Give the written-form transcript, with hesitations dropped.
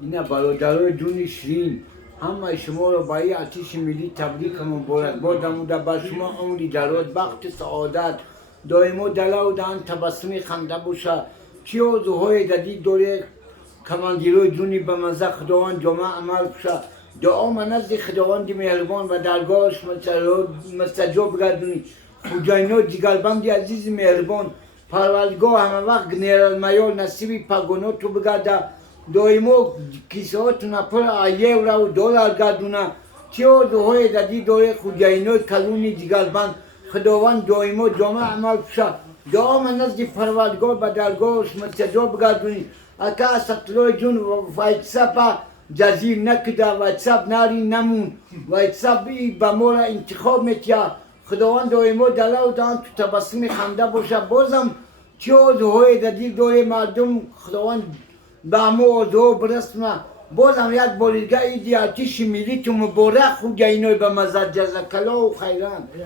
اینا برادرای جون شیرین، همه شما رو با این آتش ملی تبریک مبارک بادم و بر شما عمری دراز، بخت سعادت دائم و دلا و دهان تبسمی خنده باشه. چی آرزوهای دادی دوره کماندیروی جونی به مزه خداوند جامعه عمل بشه. دعا من نزد خداوند مهربان و درگاهش مستجاب گردونی. خداینا جگربند عزیز مهربان، پروردگار همه وقت گنرالمیال نصیب پگونا تو بگرده. دائما کیسه هاتون پر یورو و دلار گردونه. چه آرزوهای دادی دوره خداینا کلونی جگربند، خداوند دائما جامعه عمل بشه. دعا من نزد پروردگار به درگاهش مستجاب گردونی. اکا اسطلای جون واتساپ جزیر نکده، واتساپ ناری نمون، واتساپ به ما را انتخاب میتیا. خداوند دائما دلا و دهان تو تبسم خنده باشه. بازم چه آرزوهای دادی دوره مردم خداوند به ما آرزوها برسونه. بازم یک بار دیگه عید آتش ملی تو مبارک خود اینای به مزد جزاک الله و خیران.